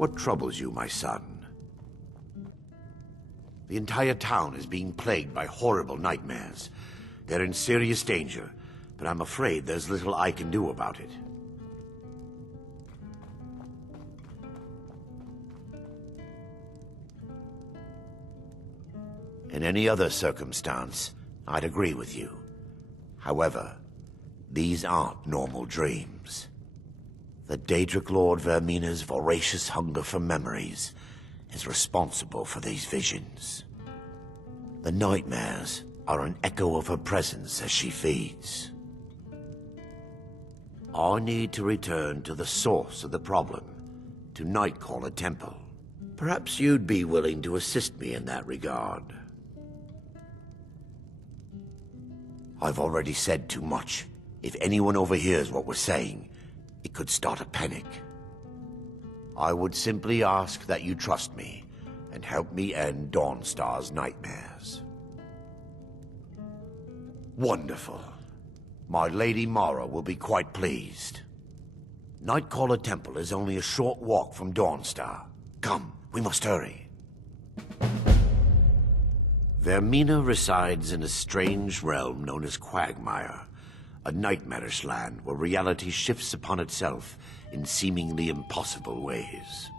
What troubles you, my son? The entire town is being plagued by horrible nightmares. They're in serious danger, but I'm afraid there's little I can do about it. In any other circumstance, I'd agree with you. However, these aren't normal dreams. The Daedric Lord Vermina's voracious hunger for memories is responsible for these visions. The nightmares are an echo of her presence as she feeds. I need to return to the source of the problem, to Nightcaller Temple. Perhaps you'd be willing to assist me in that regard. I've already said too much. If anyone overhears what we're saying, it could start a panic. I would simply ask that you trust me and help me end Dawnstar's nightmares. Wonderful. My Lady Mara will be quite pleased. Nightcaller Temple is only a short walk from Dawnstar. Come, we must hurry. Vermina resides in a strange realm known as Quagmire, a nightmarish land where reality shifts upon itself in seemingly impossible ways.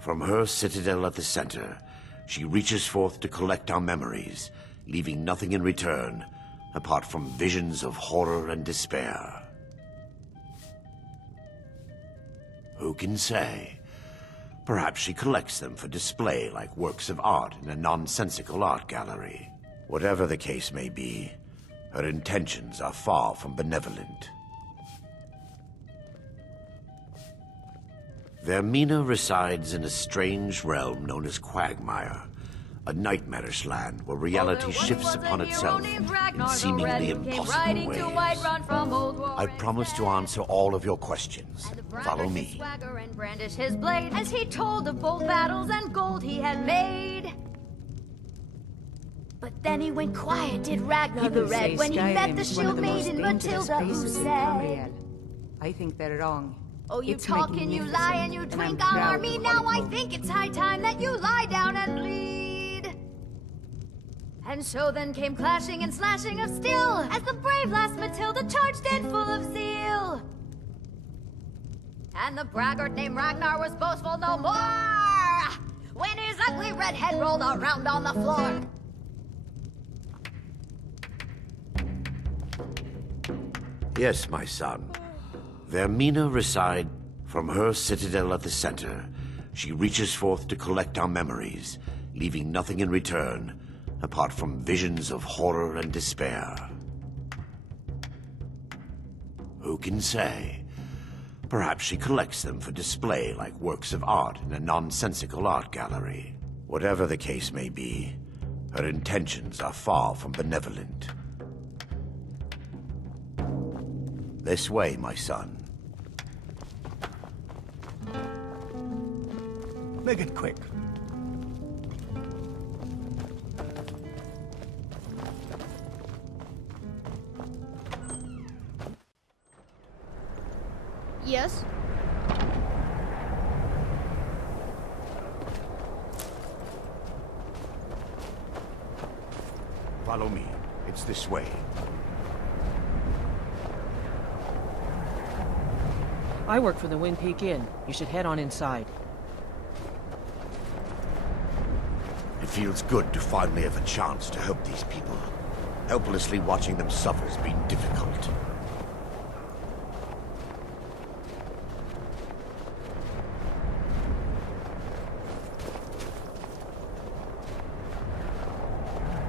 From her citadel at the center, she reaches forth to collect our memories, leaving nothing in return apart from visions of horror and despair. Who can say? Perhaps she collects them for display like works of art in a nonsensical art gallery. Whatever the case may be, her intentions are far from benevolent. Vermina resides in a strange realm known as Quagmire, a nightmarish land where reality shifts upon itself in seemingly impossible ways. I promise to answer all of your questions. Follow me. And brandish his blade as he told of bold battles and gold he had made. But then he went quiet, did Ragnar the Red, when he met the shield maiden Matilda, who said, I think they're wrong. "Oh, you It's talk and you lie and you drink on army. Now I think it's high time that you lie down and bleed." And so then came clashing and slashing of steel as the brave lass Matilda charged in full of zeal. And the braggart named Ragnar was boastful no more when his ugly red head rolled around on the floor. Yes, my son. Vermina resides from her citadel at the center. She reaches forth to collect our memories, leaving nothing in return apart from visions of horror and despair. Who can say? Perhaps she collects them for display like works of art in a nonsensical art gallery. Whatever the case may be, her intentions are far from benevolent. This way, my son. Make it quick. Yes? Follow me. It's this way. I work for the Wind Peak Inn. You should head on inside. It feels good to finally have a chance to help these people. Helplessly watching them suffer has been difficult.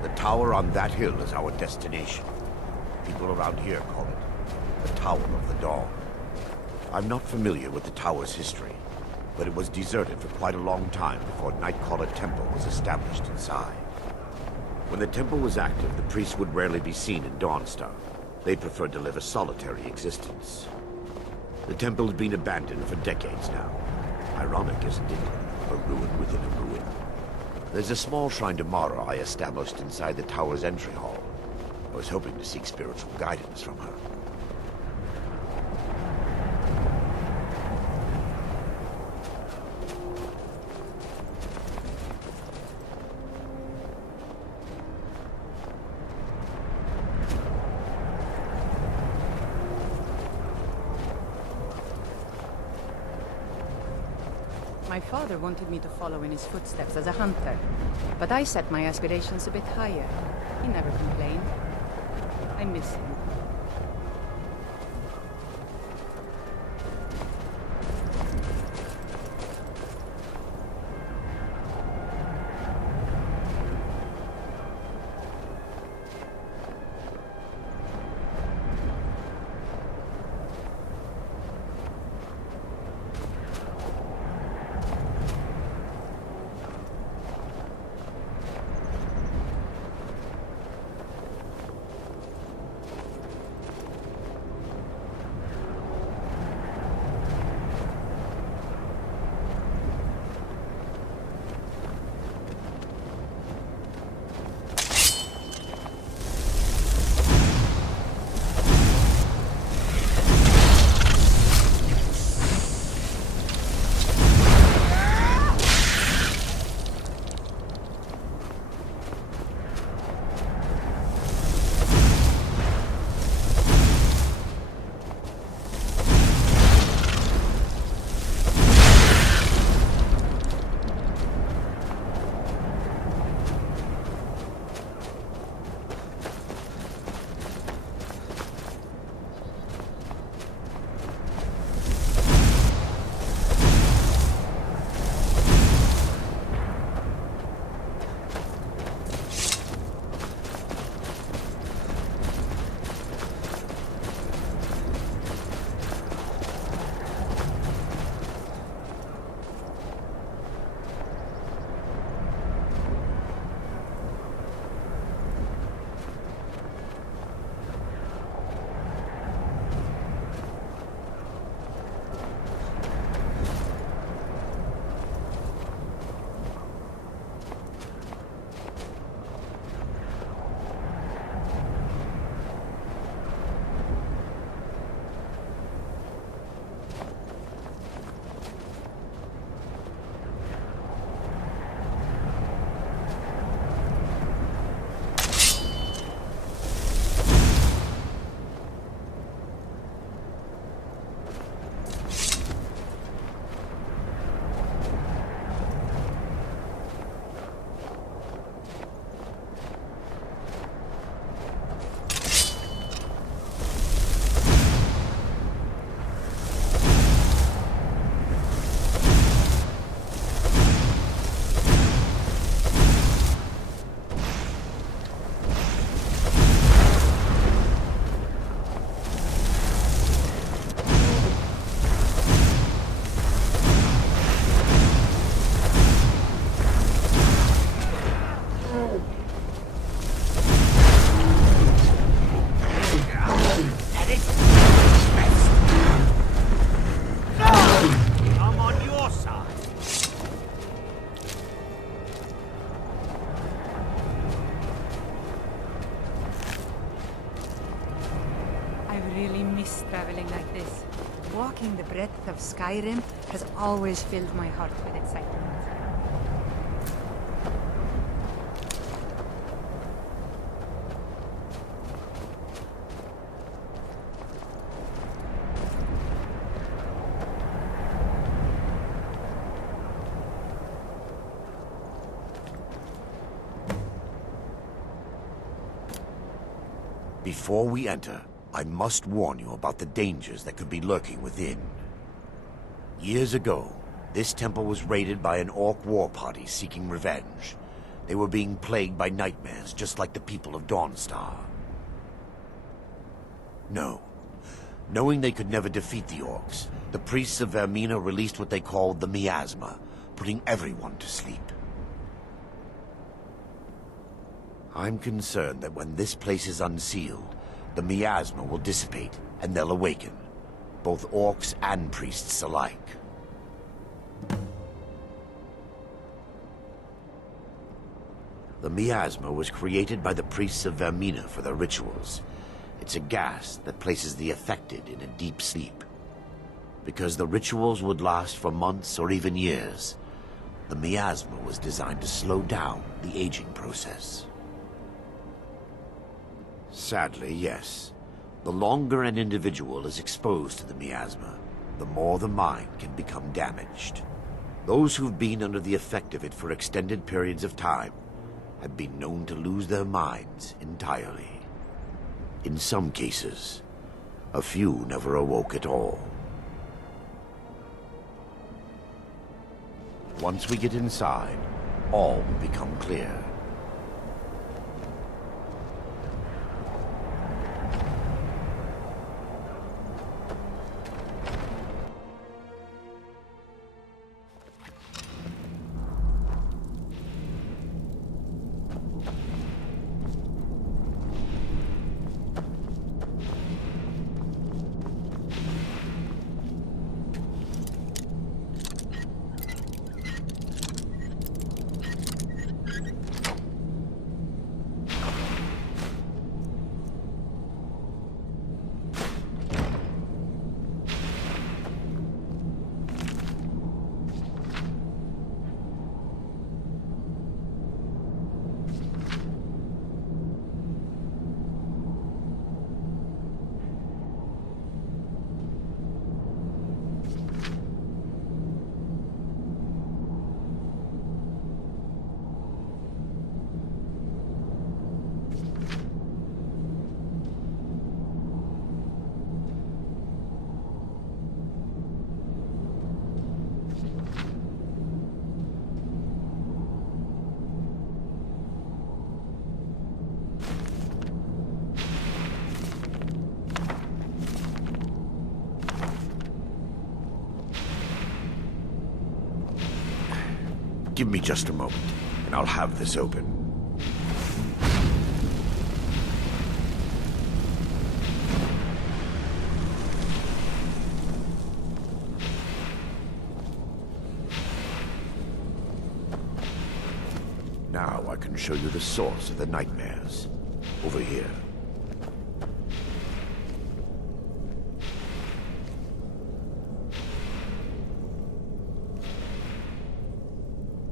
The tower on that hill is our destination. People around here call it the Tower of the Dawn. I'm not familiar with the tower's history, but it was deserted for quite a long time before Nightcaller Temple was established inside. When the temple was active, the priests would rarely be seen in Dawnstar. They preferred to live a solitary existence. The temple's been abandoned for decades now. Ironic, isn't it? A ruin within a ruin. There's a small shrine to Mara I established inside the tower's entry hall. I was hoping to seek spiritual guidance from her. My father wanted me to follow in his footsteps as a hunter, but I set my aspirations a bit higher. He never complained. I miss him. Traveling like this. Walking the breadth of Skyrim has always filled my heart with excitement. Before we enter, I must warn you about the dangers that could be lurking within. Years ago, this temple was raided by an orc war party seeking revenge. They were being plagued by nightmares, just like the people of Dawnstar. No. Knowing they could never defeat the orcs, the priests of Vermina released what they called the miasma, putting everyone to sleep. I'm concerned that when this place is unsealed, the miasma will dissipate, and they'll awaken. Both orcs and priests alike. The miasma was created by the priests of Vermina for their rituals. It's a gas that places the affected in a deep sleep. Because the rituals would last for months or even years, the miasma was designed to slow down the aging process. Sadly, yes. The longer an individual is exposed to the miasma, the more the mind can become damaged. Those who've been under the effect of it for extended periods of time have been known to lose their minds entirely. In some cases, a few never awoke at all. Once we get inside, all will become clear. Give me just a moment, and I'll have this open. Now I can show you the source of the nightmares. Over here.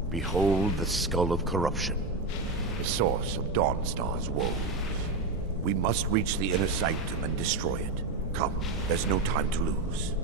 Behold the skull of corruption, the source of Dawnstar's woes. We must reach the inner sanctum and destroy it. Come, there's no time to lose.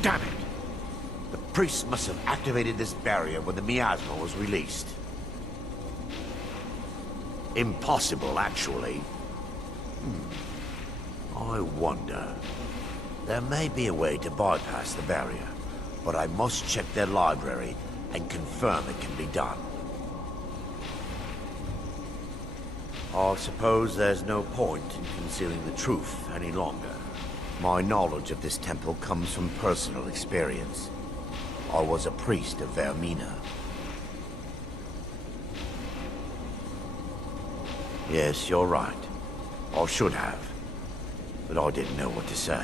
Damn it! The priest must have activated this barrier when the miasma was released. Impossible, actually. I wonder. There may be a way to bypass the barrier, but I must check their library and confirm it can be done. I suppose there's no point in concealing the truth any longer. My knowledge of this temple comes from personal experience. I was a priest of Vermina. Yes, you're right. I should have. But I didn't know what to say.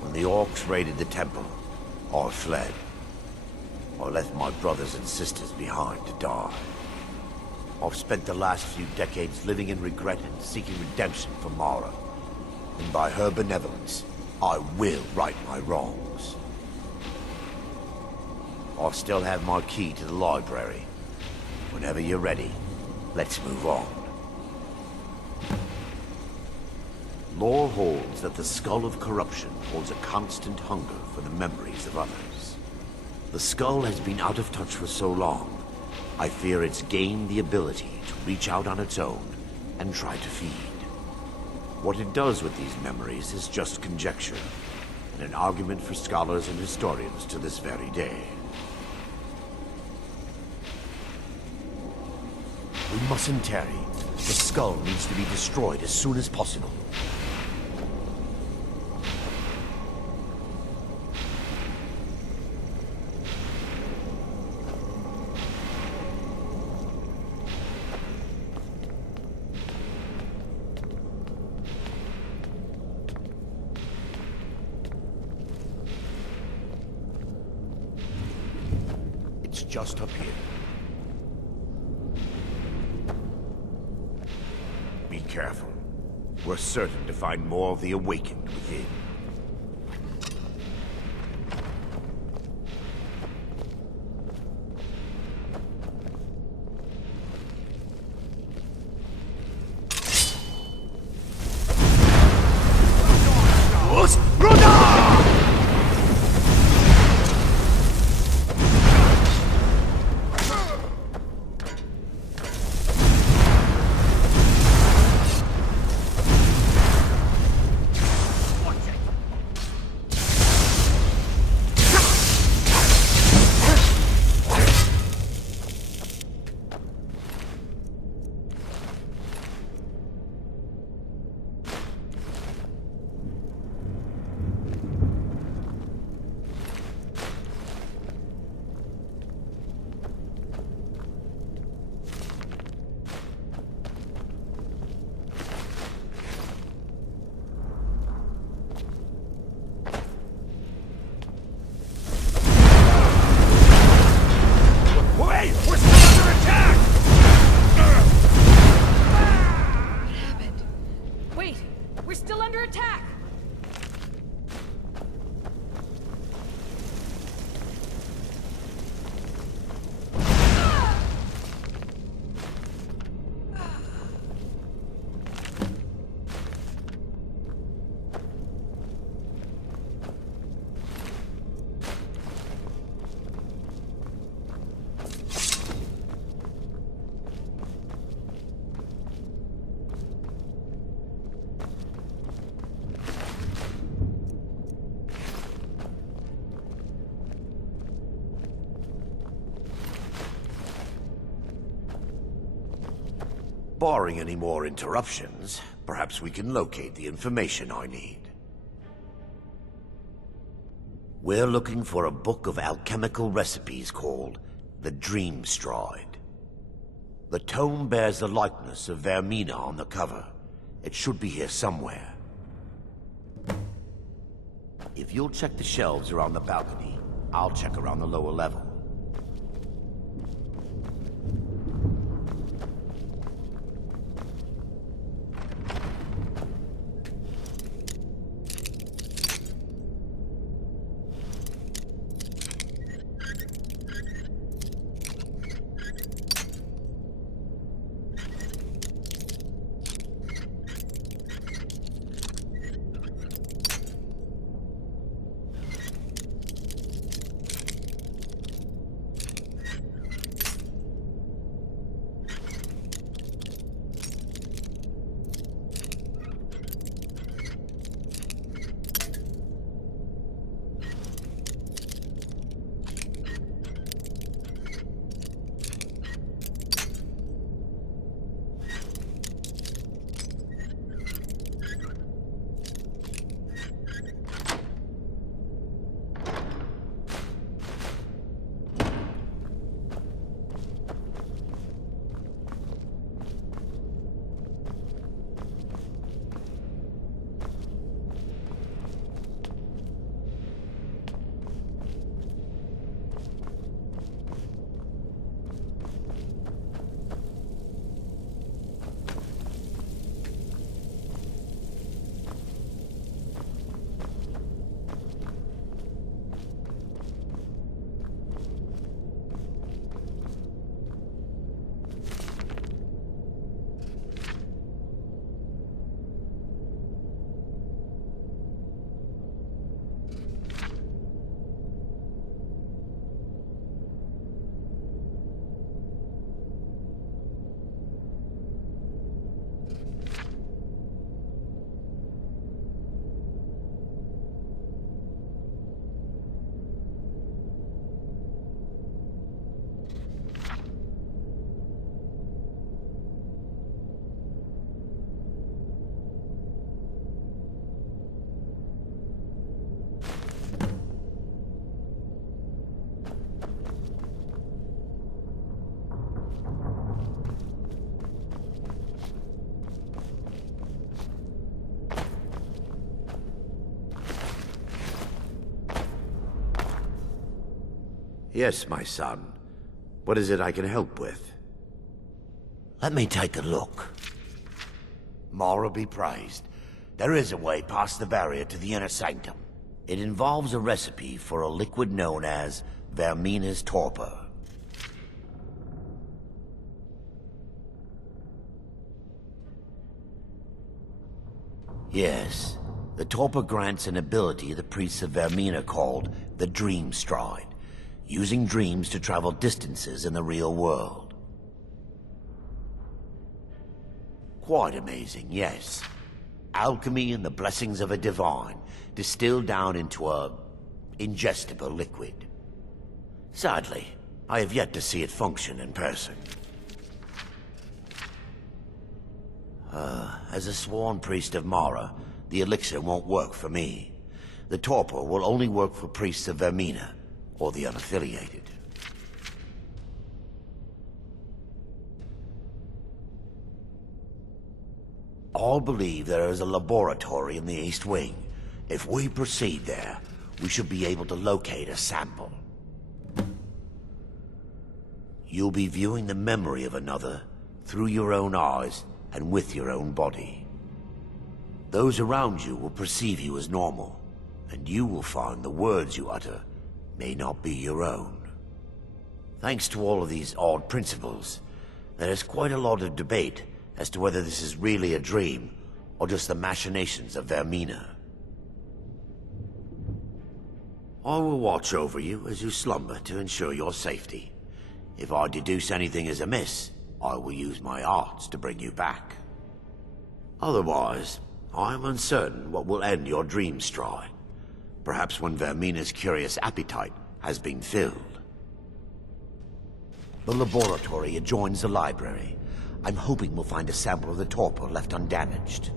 When the orcs raided the temple, I fled. I left my brothers and sisters behind to die. I've spent the last few decades living in regret and seeking redemption for Mara. And by her benevolence, I will right my wrongs. I still have my key to the library. Whenever you're ready, let's move on. Lore holds that the Skull of Corruption holds a constant hunger for the memories of others. The skull has been out of touch for so long, I fear it's gained the ability to reach out on its own and try to feed. What it does with these memories is just conjecture, and an argument for scholars and historians to this very day. We mustn't tarry. The skull needs to be destroyed as soon as possible. just appeared. Be careful. We're certain to find more of the Awakened within. Barring any more interruptions, perhaps we can locate the information I need. We're looking for a book of alchemical recipes called the Dream Stride. The tome bears the likeness of Vermina on the cover. It should be here somewhere. If you'll check the shelves around the balcony, I'll check around the lower level. Yes, my son. What is it I can help with? Let me take a look. Mara be praised. There is a way past the barrier to the inner sanctum. It involves a recipe for a liquid known as Vermina's torpor. Yes, the torpor grants an ability the priests of Vermina called the Dream Stride, using dreams to travel distances in the real world. Quite amazing, yes. Alchemy and the blessings of a divine, distilled down into a ingestible liquid. Sadly, I have yet to see it function in person. As a sworn priest of Mara, the elixir won't work for me. The torpor will only work for priests of Vermina, or the unaffiliated. All believe there is a laboratory in the East Wing. If we proceed there, we should be able to locate a sample. You'll be viewing the memory of another through your own eyes and with your own body. Those around you will perceive you as normal, and you will find the words you utter may not be your own. Thanks to all of these odd principles, there is quite a lot of debate as to whether this is really a dream or just the machinations of Vermina. I will watch over you as you slumber to ensure your safety. If I deduce anything is amiss, I will use my arts to bring you back. Otherwise, I am uncertain what will end your dream stride. Perhaps when Vermina's curious appetite has been filled. The laboratory adjoins the library. I'm hoping we'll find a sample of the torpor left undamaged.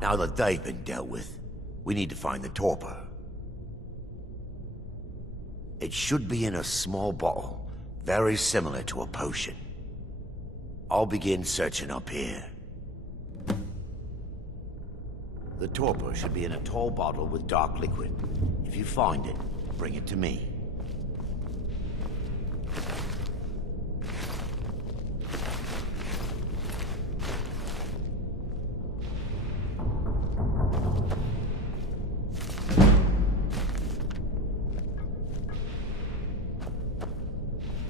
Now that they've been dealt with, we need to find the torpor. It should be in a small bottle, very similar to a potion. I'll begin searching up here. The torpor should be in a tall bottle with dark liquid. If you find it, bring it to me.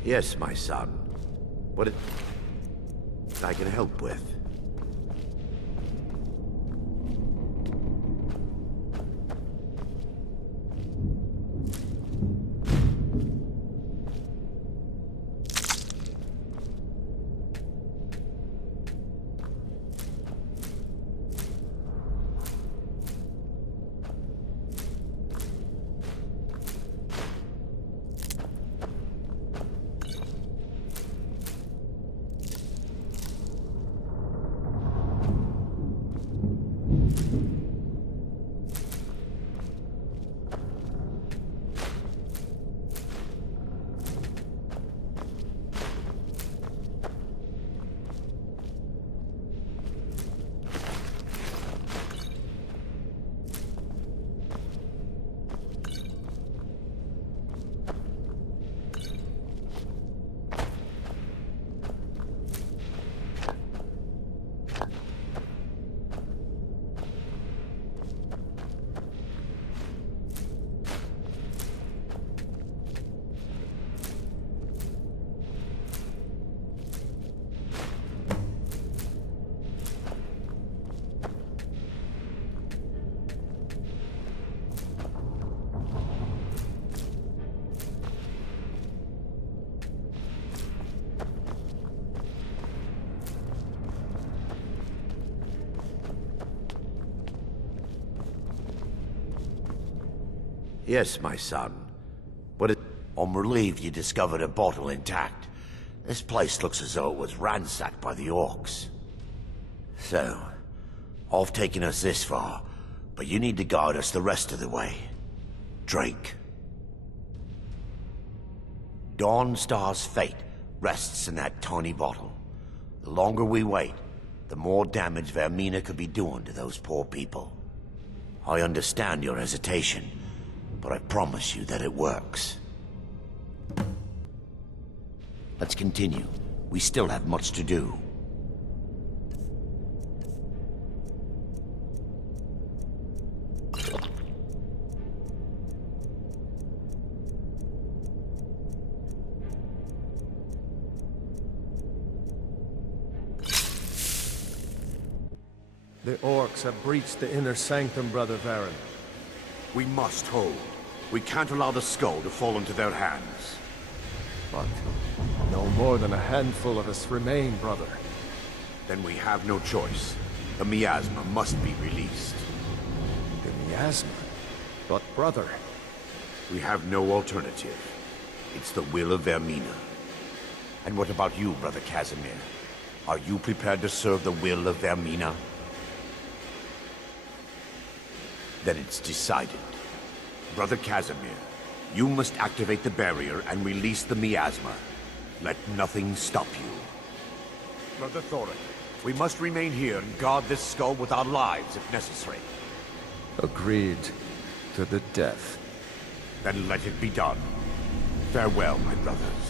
Yes, my son. What I can help with? Yes, my son. But I'm relieved you discovered a bottle intact. This place looks as though it was ransacked by the orcs. So, I've taken us this far, but you need to guide us the rest of the way. Drink. Dawnstar's fate rests in that tiny bottle. The longer we wait, the more damage Vermina could be doing to those poor people. I understand your hesitation, but I promise you that it works. Let's continue. We still have much to do. The orcs have breached the inner sanctum, Brother Varen. We must hold. We can't allow the skull to fall into their hands. But no more than a handful of us remain, brother. Then we have no choice. The miasma must be released. The miasma? But brother... We have no alternative. It's the will of Vermina. And what about you, Brother Casimir? Are you prepared to serve the will of Vermina? Then it's decided. Brother Casimir, you must activate the barrier and release the miasma. Let nothing stop you. Brother Thorin, we must remain here and guard this skull with our lives if necessary. Agreed to the death. Then let it be done. Farewell, my brothers.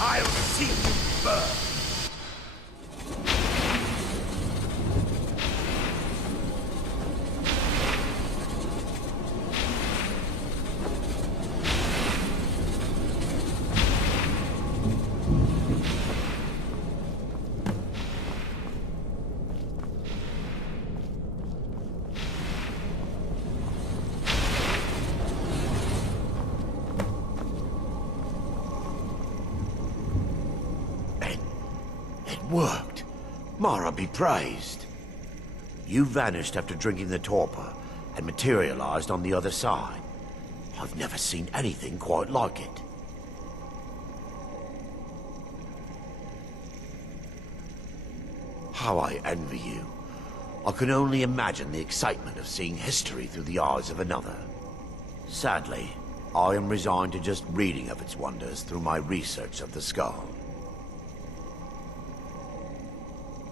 I'll see you burn! Worked. Mara be praised. You vanished after drinking the torpor and materialized on the other side. I've never seen anything quite like it. How I envy you. I can only imagine the excitement of seeing history through the eyes of another. Sadly, I am resigned to just reading of its wonders through my research of the skull.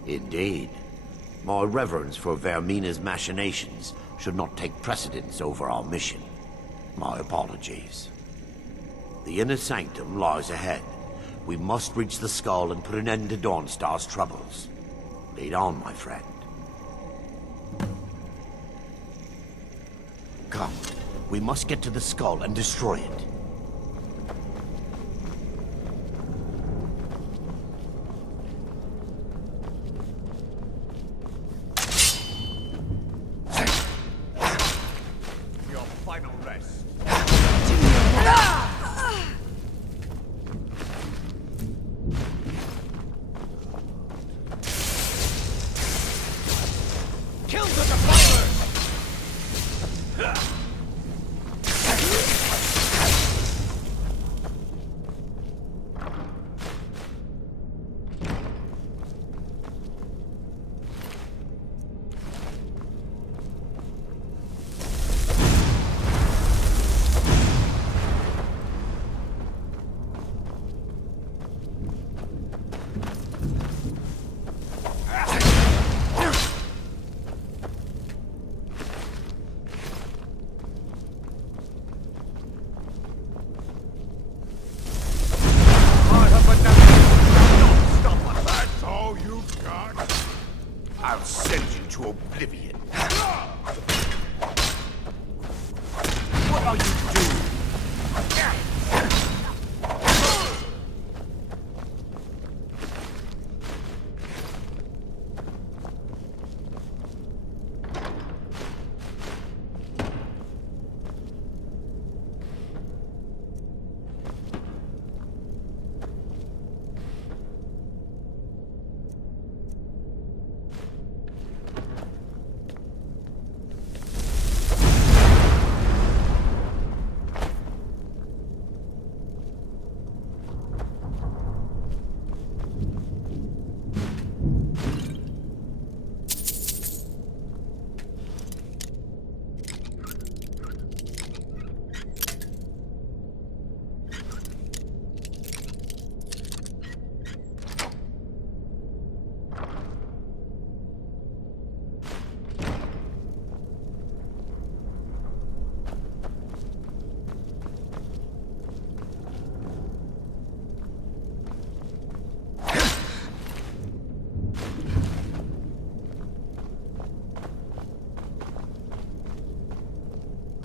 Indeed. My reverence for Vermina's machinations should not take precedence over our mission. My apologies. The inner sanctum lies ahead. We must reach the skull and put an end to Dawnstar's troubles. Lead on, my friend. Come. We must get to the skull and destroy it.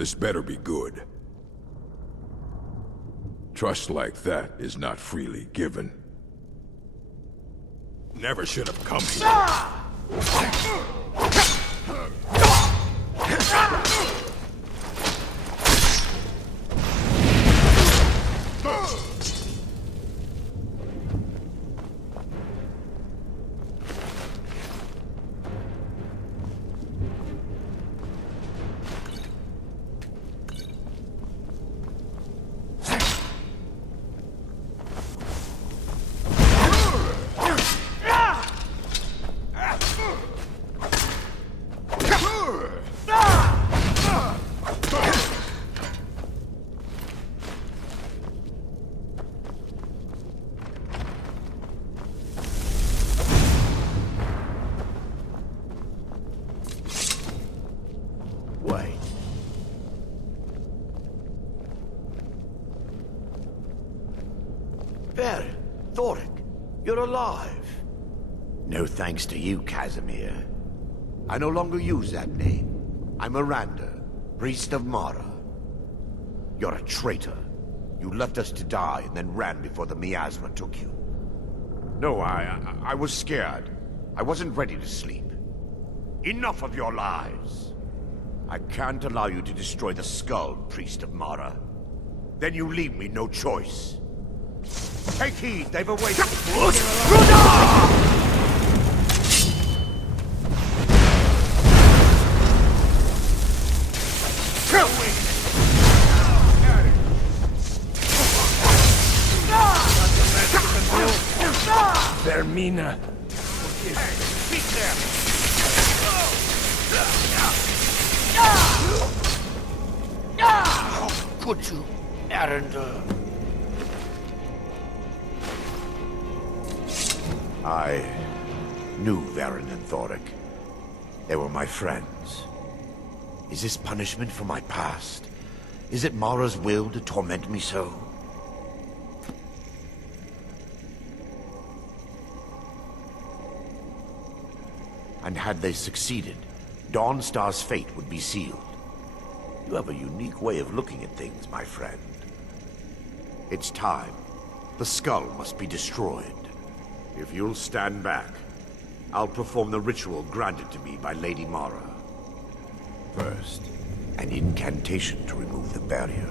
This better be good. Trust like that is not freely given. Never should have come here. Wait. Baron, Thoric, you're alive. No thanks to you, Casimir. I no longer use that name. I'm Miranda, priest of Mara. You're a traitor. You left us to die and then ran before the miasma took you. No, I was scared. I wasn't ready to sleep. Enough of your lies. I can't allow you to destroy the skull, priest of Mara. Then you leave me no choice. Take heed, they've awakened. Vermina. Beat them! How could you, Arender? I knew Varen and Thoric. They were my friends. Is this punishment for my past? Is it Mara's will to torment me so? And had they succeeded, Dawnstar's fate would be sealed. You have a unique way of looking at things, my friend. It's time. The skull must be destroyed. If you'll stand back, I'll perform the ritual granted to me by Lady Mara. First, an incantation to remove the barrier.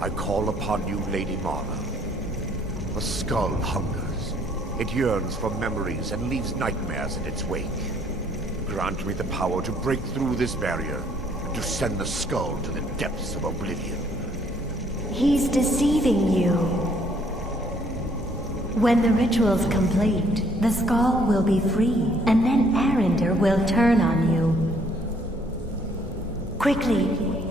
I call upon you, Lady Mara. The skull hungers. It yearns for memories and leaves nightmares in its wake. Grant me the power to break through this barrier and to send the skull to the depths of oblivion. He's deceiving you. When the ritual's complete, the skull will be free, and then Arender will turn on you. Quickly,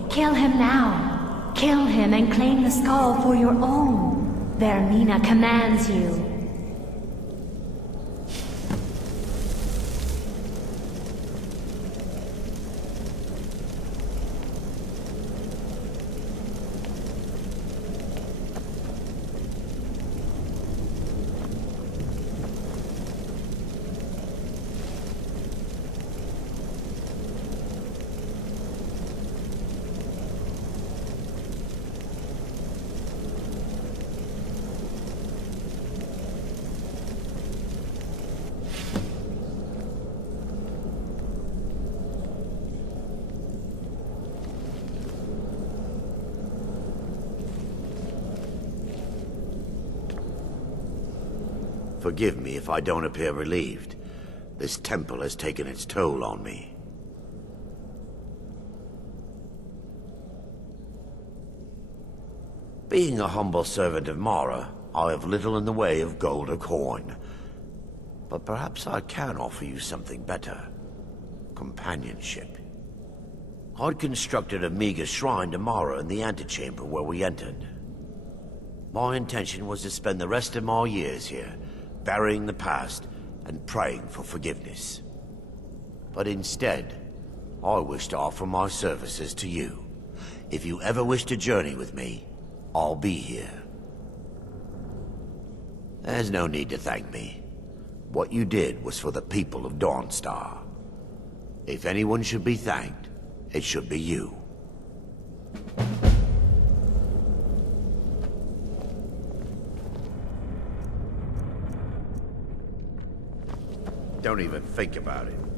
kill him now. Kill him and claim the skull for your own. Vermina commands you. Forgive me if I don't appear relieved. This temple has taken its toll on me. Being a humble servant of Mara, I have little in the way of gold or coin. But perhaps I can offer you something better. Companionship. I'd constructed a meager shrine to Mara in the antechamber where we entered. My intention was to spend the rest of my years here, burying the past and praying for forgiveness. But instead, I wish to offer my services to you. If you ever wish to journey with me, I'll be here. There's no need to thank me. What you did was for the people of Dawnstar. If anyone should be thanked, it should be you. Don't even think about it.